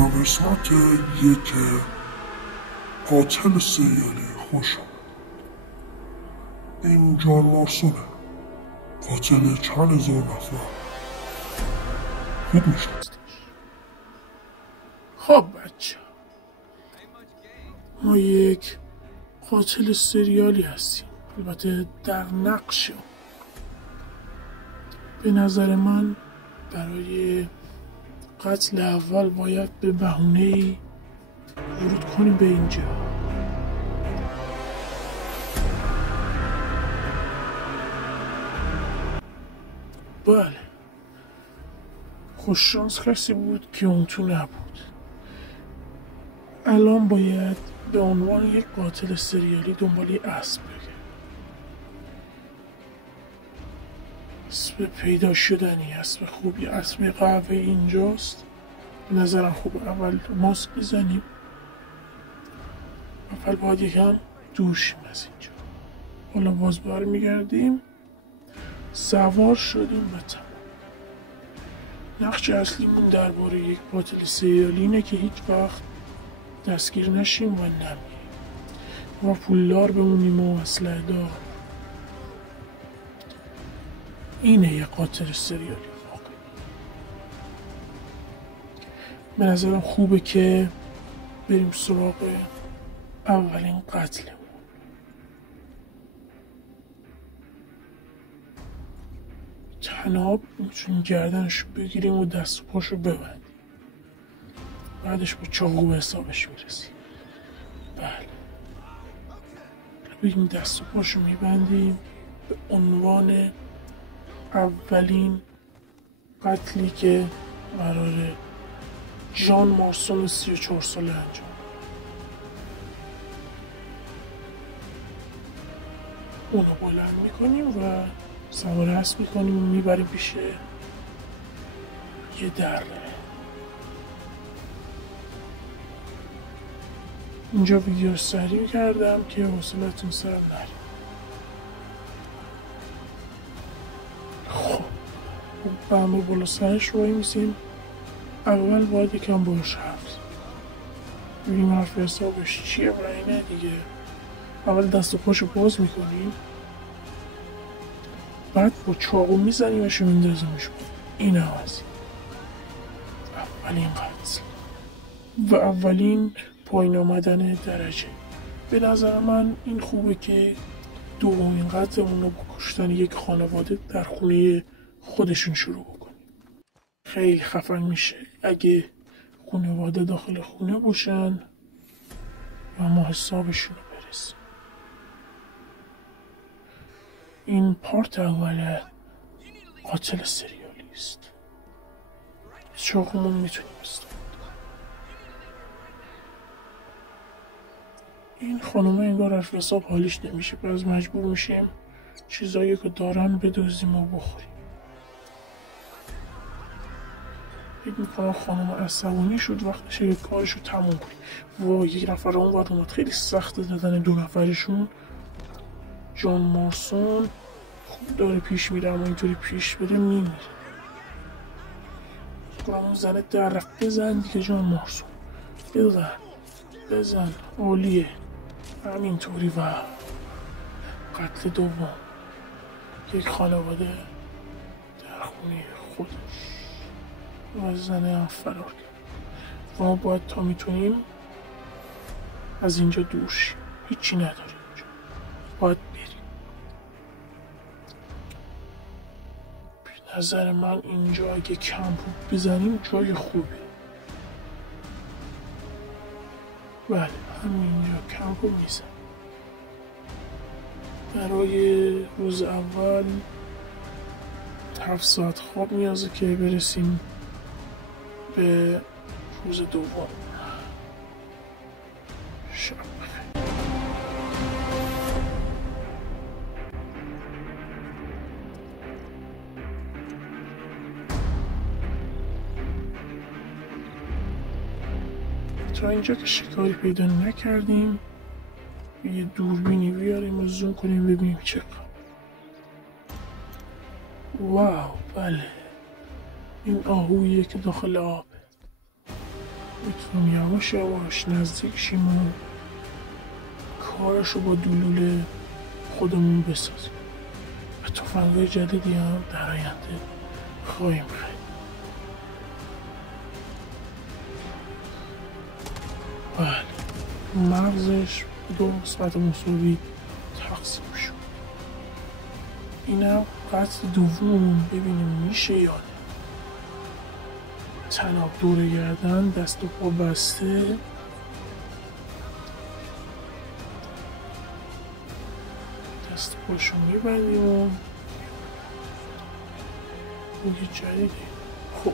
به قسمت یک قاتل سریالی خوش آمد. این جان مارسونه، قاتل چند هزار نفر. خوب میشناسیش. خب بچه، ما یک قاتل سریالی هستیم، البته در نقش. به نظر من برای قتل اول باید به بهونه‌ای ورود کنیم به اینجا. بله، خوششانس کسی بود که اون تو نبود. الان باید به عنوان یک قاتل سریالی دنبال اسب بگه. اسب پیدا شدنی، اسب خوبی، اسب قهوه اینجاست. به نظرم خوب اول ماسک بزنیم. اول باید یکم دور شیم از اینجا. حالا باز برمیگردیم، سوار شدیم و تمام. نقش اصلیمون درباره یک قاتل سریالی اینه که هیچ وقت دستگیر نشیم و نمیریم و پولدار بمونیم و اسلحه دار. اینه یک قاتل سریالی واقعی. به نظرم خوبه که بریم سراغ اولین قتلمون. تنها میتونیم گردنشو بگیریم و دست و پاشو ببندیم، بعدش با چاقو به حسابش میرسیم. بله، بگیم دست و پاشو میبندیم به عنوان اولین قتلی که قراره جان مارسون 34 ساله انجام. اونو بلند میکنیم و سوار اسب میکنیم و میبریم پیش یه دره. اینجا ویدیو سریع کردم که حوصلتون سر نره. خب بمه بالا سرش رو میسیم. اول باید یکم باش حرف ببینیم حرف حسابش چیه و اینه دیگه. اول دست و پاشو باز میکنیم، بعد با چاقو میزنیمش و میندازیمش. این هم از اولین قتل و اولین پایین آمدن درجه. به نظر من این خوبه که دومین قتلمون رو با کشتن یک خانواده در خونه خودشون شروع بکنیم. خیلی خفن میشه اگه خانواده داخل خونه باشن و ما حسابشون رو برسیم. این پارت اول قاتل سریالی است. چاقومون میتونیم استفاده. این خانومه انگار حرف حساب حالیش نمیشه، پس مجبور میشیم چیزایی که دارن بدوزیم و بخوریم. فکر میکنم خانومه عصبانی شد وقتش یک کارشو تموم کنیم. و یک نفر اون ور اومد. خیلی سخته دادن دو نفرشون. جان مارسون خوب داره پیش میره، اما اینطوری پیش بره میمیره. اون زنه در رفت. بزن دیگه جان مارسون، بزن عالیه. همینطوری. و قتل دوم، یک خانواده در خونه خودش و زنه هم فرار کرد. ما باید تا میتونیم از اینجا دور شیم. هیچی نداریم اینجا، باید بریم. به نظر من اینجا اگه کمپ بزنیم جای خوبه. بله، همینجا کمپ رو میزن. برای روز اول 7 ساعت خواب نیازه که برسیم به روز دوم. شب بخیر. تا اینجا که شکاری پیدا نکردیم، یه دوربینی بیاریم و زوم کنیم ببینیم چه خبر. واو، بله، این آهویه که داخل آبه. گفتم یواش یواش نزدیک شیم و کارشو با دلول خودمون بسازیم و تفنگ‌های جدیدی هم در آینده خواهیم خرید. بله، مغزش دو قسمت مساوی تقسیم شد. اینم قطع دوم، ببینیم میشه یا نه. تناب دور گردن، دست و پا بسته، دست و پاشو میبندیم و بوی جدیدی. خب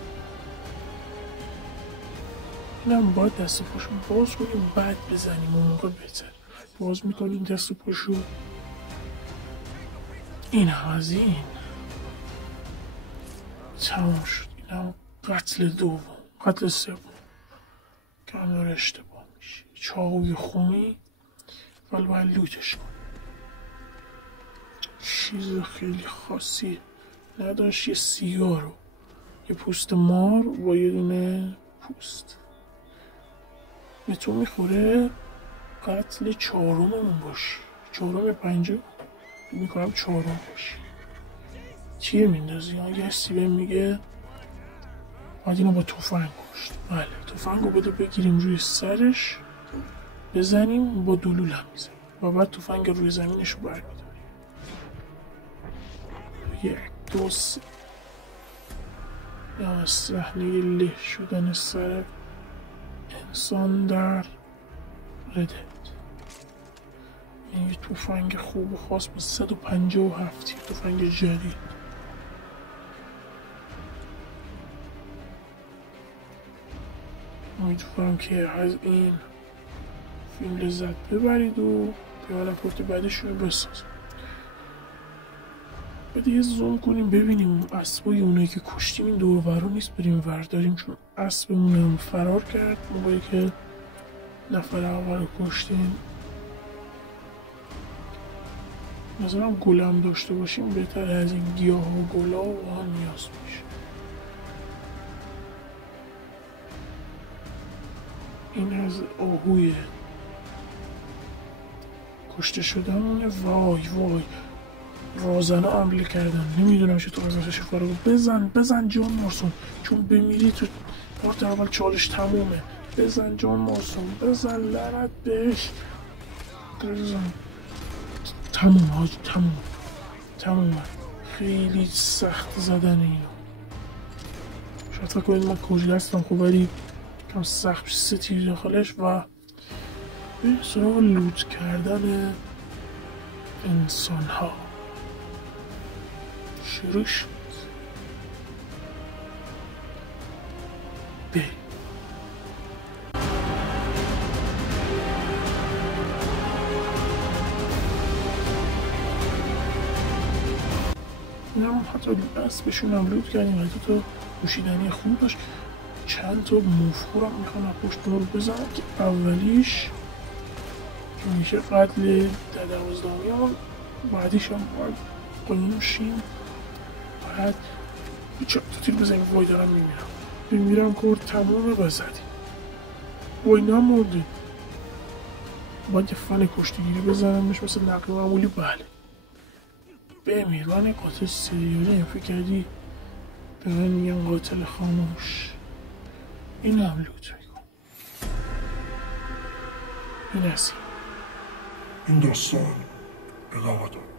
اینم باید دست و پاشو باز کنیم بعد بزنیم، اون موقع بهتر. باز میکنیم دست و پاشو. این هم از این تمام شد. اینم قتل دوم. قتل سوم کم داره اشتباه میشه. چاقوی خونی ولی باید لوتش کن. چیز خیلی خاصی نداشت. یه سیگار و یه پوست مار با یه دونه پوست. به تو میخوره قتل چهارممون باشی. چهارم پنجم میکنم چهارم باشی. چیه میندازی؟ یه سیبه میگه باید اینو با تفنگ کشت. بله، تفنگ رو بده بگیریم روی سرش بزنیم، با دلول هم میزنیم و بعد تفنگ روی زمینش رو برمیداریم. 1 2 3. یا صحنه له شدن سر انسان در ردت. این یه تفنگ خوب و خاص با 157 تفنگ جدید. امیدوارم که از این فیلم لذت ببرید و پیاله پورت بعدش رو بسازید. بعد یه زوم کنیم ببینیم اسبای اونایی که کشتیم این دور ورا نیست بریم ورداریم، چون اسبمون هم فرار کرد موقعی که نفر اول رو کشتیم. نظرم گلم داشته باشیم بهتر از این گیاه و گلا و هم نیاز میشه. این از آهوی کشته شدنمونه. وای وای، رازنه حمله کردن. نمیدونم چطور ازش کارو بزن جان مارسون، چون بمیری تو پارت اول چالش تمومه. بزن جان مارسون، بزن لعنت بهش، بزن. تموم حاجی، تموم. خیلی سخت زدن اینو. شاید فکر کنید من کجی هستم، خب ولی کم سخت 3 تیر داخلش و به سراغ لوت کردن انسان ها شروع شد. این هم حتی اسبشون هم لوت کردیم. حتی تا پوشیدنی خوب داشت. چند تا مفخور هم میخوام پشت دار بزنم که اولیش که میشه قتل در 12می هم، بعدیش هم باید قانون شیم. باید چند تا تیر بزنیم. وای دارم میمیرم کار تمومه بزدیم. وای نمونده. باید یه فن کشتیگیری بزنمش مثل نقل معمولی. بله بمیر. من قاتل سریالی فکر کردی به من میگم قاتل خاموش. این هم لوت میکن. این این داستان ادامه داره.